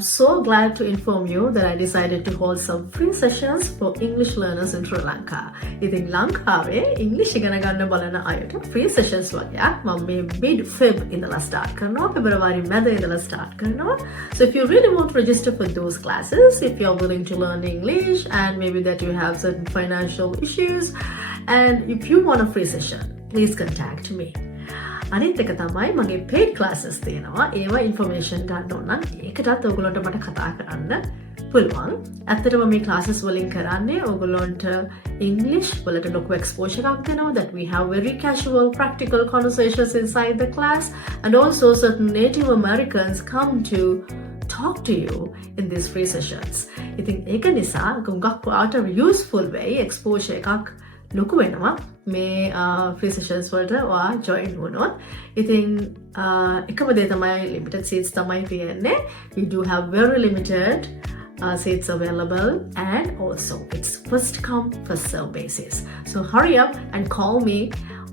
so glad to inform you that I decided to hold some free sessions for English learners in Sri Lanka. ඉතින් ලංකාවේ English ඉගෙන ගන්න බලන අයට free sessions වගේක් මම මේ mid-Feb ඉඳලා start කරනවා, February මැද ඉඳලා start කරනවා. So if you really want to register for those classes, if you're willing to learn English and maybe that you have certain financial issues and if you want a free session, please contact me. අනිත් එක තමයි මගේ paid classes තියෙනවා. ඒවා information ගන්න ඕන නම් ඒකටත් ඔයගොල්ලන්ට මට කතා කරන්න පුළුවන්. ඇත්තටම මේ classes වලින් කරන්නේ ඔයගොල්ලන්ට English වලට ලොකු exposure එකක් දෙනවා, that we have very casual practical conversations inside the class, and also certain Native Americans come to talk to you in these free sessions. ඉතින් ඒක නිසා ගොඩක් වාට useful way exposure එකක් ලොකු වෙනවා මේ free sessions වලට ඔයා join වුණොත්. ඉතින් එකම දේ තමයි limited seats තමයි තියෙන්නේ. We do have very limited seats available, and also it's first come first serve basis. So hurry up and call me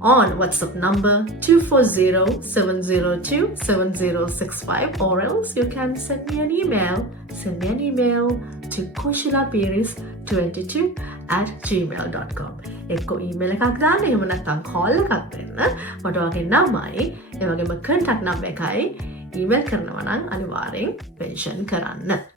on WhatsApp number 240-702-7065, or else you can send me an email. Send me an email to koshalapiris22@gmail.com. එක්ක ඊමේල් එකක් දාන්න, එහෙම නැත්නම් කෝල් එකක් දෙන්න. මට ඔයාගේ නමයි, ඒ වගේම contact number එකයි ඊමේල් කරනවා නම් අනිවාර්යෙන් mention කරන්න.